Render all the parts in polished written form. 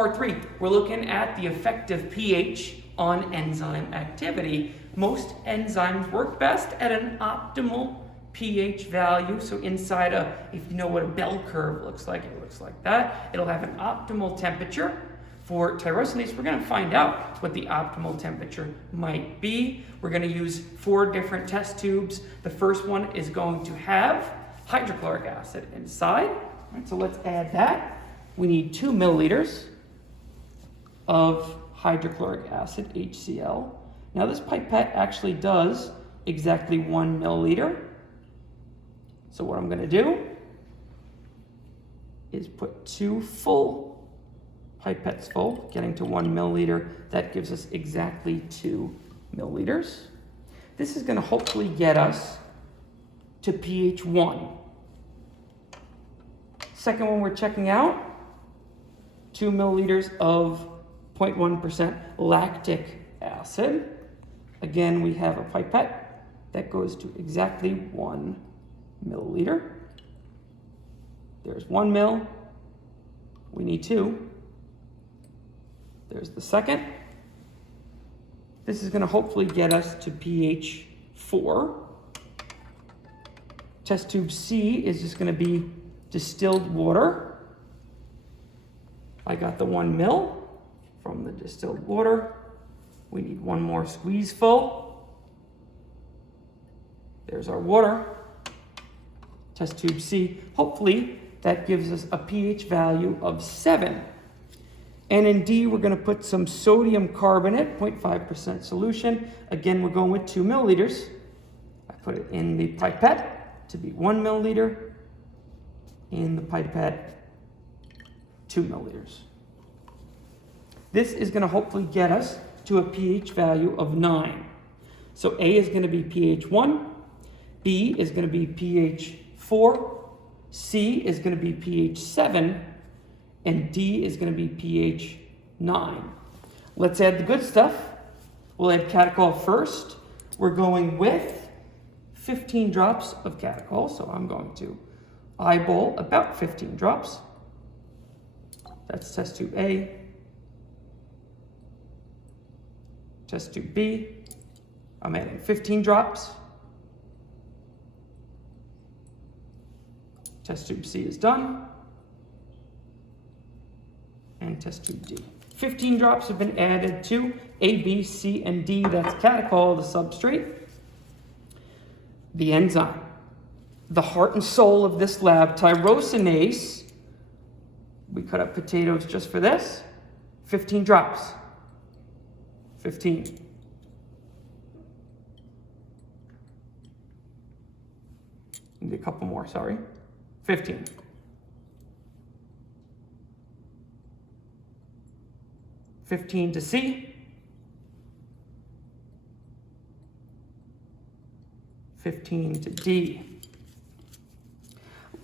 Part 3, we're looking at the effective pH on enzyme activity. Most enzymes work best at an optimal pH value. So inside if you know what a bell curve looks like, it looks like that. It'll have an optimal temperature. For tyrosinase, we're going to find out what the optimal temperature might be. We're going to use 4 different test tubes. The first one is going to have hydrochloric acid inside. All right, so let's add that. We need 2 milliliters of hydrochloric acid, HCl. Now this pipette actually does exactly 1 milliliter. So what I'm going to do is put 2 full pipettes full, getting to 1 milliliter. That gives us exactly 2 milliliters. This is going to hopefully get us to pH 1. Second one we're checking out, 2 milliliters of 0.1% lactic acid. Again, we have a pipette that goes to exactly 1 milliliter. There's 1 mil. We need 2. There's the second. This is going to hopefully get us to pH 4. Test tube C is just going to be distilled water. I got the 1 mil from the distilled water. We need 1 more squeeze full. There's our water. Test tube C. Hopefully that gives us a pH value of 7. And in D, we're going to put some sodium carbonate, 0.5% solution. Again, we're going with 2 milliliters. I put it in the pipette to be 1 milliliter. In the pipette, 2 milliliters. This is going to hopefully get us to a pH value of 9. So A is going to be pH 1, B is going to be pH 4, C is going to be pH 7, and D is going to be pH 9. Let's add the good stuff. We'll add catechol first. We're going with 15 drops of catechol, so I'm going to eyeball about 15 drops. That's test tube A. Test tube B. I'm adding 15 drops. Test tube C is done. And test tube D. 15 drops have been added to A, B, C, and D. That's catechol, the substrate. The enzyme. The heart and soul of this lab, tyrosinase. We cut up potatoes just for this. 15 drops. 15. Need a couple more, sorry. 15. 15 to C. 15 to D.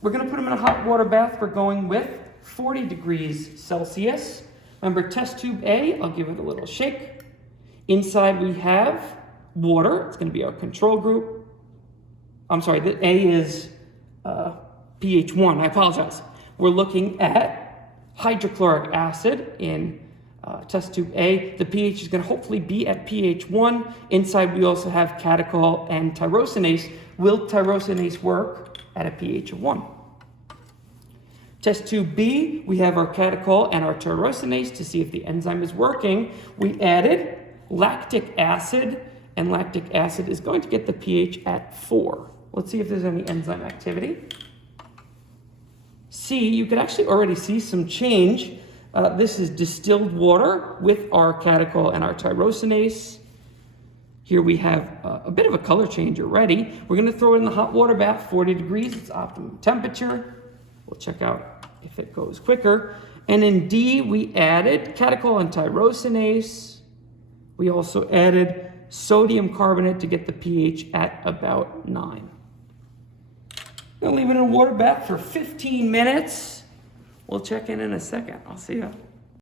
We're going to put them in a hot water bath. We're going with 40 degrees Celsius. Remember, test tube A, I'll give it a little shake. Inside we have water. It's going to be our control group. I'm sorry, the A is pH 1. I apologize. We're looking at hydrochloric acid in test tube A. The pH is going to hopefully be at pH 1. Inside we also have catechol and tyrosinase. Will tyrosinase work at a pH of 1? Test tube B, we have our catechol and our tyrosinase to see if the enzyme is working. We added lactic acid, and lactic acid is going to get the pH at 4. Let's see if there's any enzyme activity. C, you can actually already see some change. This is distilled water with our catechol and our tyrosinase. Here we have a bit of a color change already. We're going to throw it in the hot water bath, 40 degrees. It's optimum temperature. We'll check out if it goes quicker. And in D, we added catechol and tyrosinase. We also added sodium carbonate to get the pH at about 9. Gonna leave it in a water bath for 15 minutes. We'll check in a second. I'll see you.